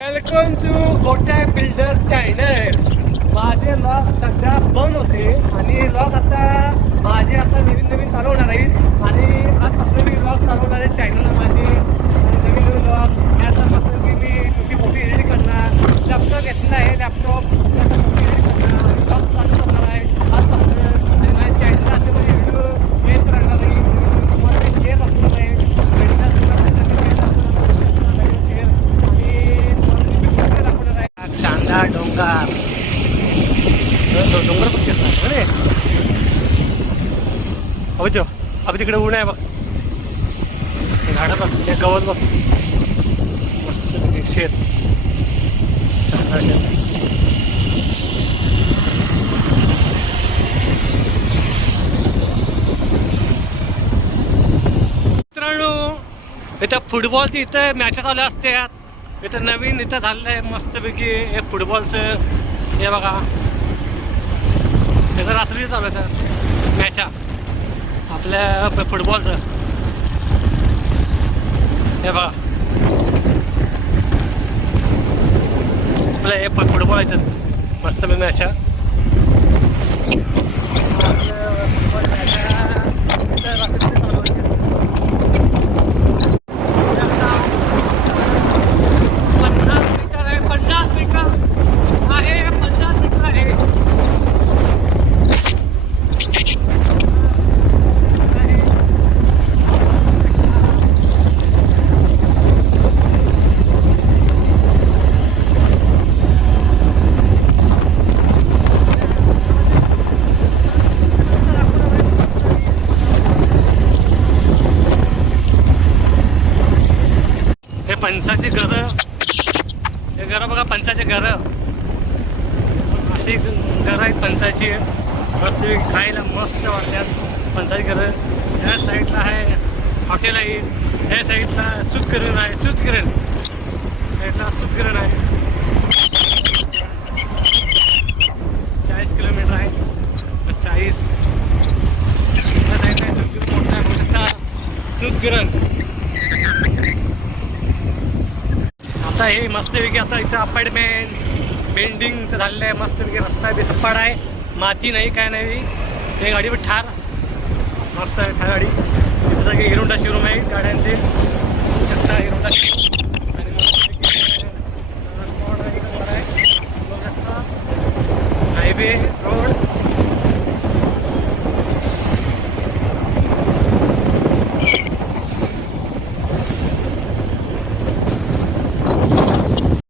Welcome to गोट्या builder channel. माझे log सध्या बंद होते आणि लॉग आता नवीन चालू होणार आहे आणि आजपासून मी लॉग चालवणार आहे चॅनलला माझे आणि नवीन लॉग याचा पासून की मी फोटो एडिट करणार, लॅपटॉप घेतलेला आहे, लॅपटॉप याचा फोटो एडिट करणार आणि लॉग चालू करणार आहे आजपासून. आणि माझ्या चॅनलला असे म्हणजे व्हिडिओ येत राहणार नाही, तुम्हाला मी शेअर दाखवणार आहे शानदार डोंगर. डोंगर पण दिसणार म्हणे अभि तिकडे ऊन आहे बघ, झाडं बघ, ते गवत बघ, मस्त शेत. मित्रांनो, इथं फुटबॉलची इथं मॅच चालू असतात. इथं नवीन इथं झालेलं आहे मस्तपैकी एक फुटबॉलचं. हे बघा, इथं रात्री चालू आहे मॅचा आपल्या फुटबॉलचं. हे बघा, आपलं हे फुटबॉल आहे मस्तपैकी मॅचा. पंचाचे घरं, हे घरं बघा, पंचाचे घरं अशी घरं आहेत पंचाची. मस्त खायला मस्त वाटतात पंचाची घरं. ह्या साईडला आहे हॉटेल आहे, ह्या साईडला सूतगिरण आहे, सूतगिरण साईडला सूतगिरण आहे. 40 किलोमीटर आहे, 40. ह्या साईडला सूतगिरण मोठं आहे, बघू शकता सूतगिरण. आता हे मस्तपैकी आता इथं अपार्टमेंट बिल्डिंग तर झालेलं आहे. मस्तपैकी रस्ता बी सपाट आहे, माती नाही काय नाही. हे गाडी पण ठार मस्त आहे, ठार गाडी. इथं सगळे हिरोंडा शोरूम आहे गाड्यांचे. हिरोंडा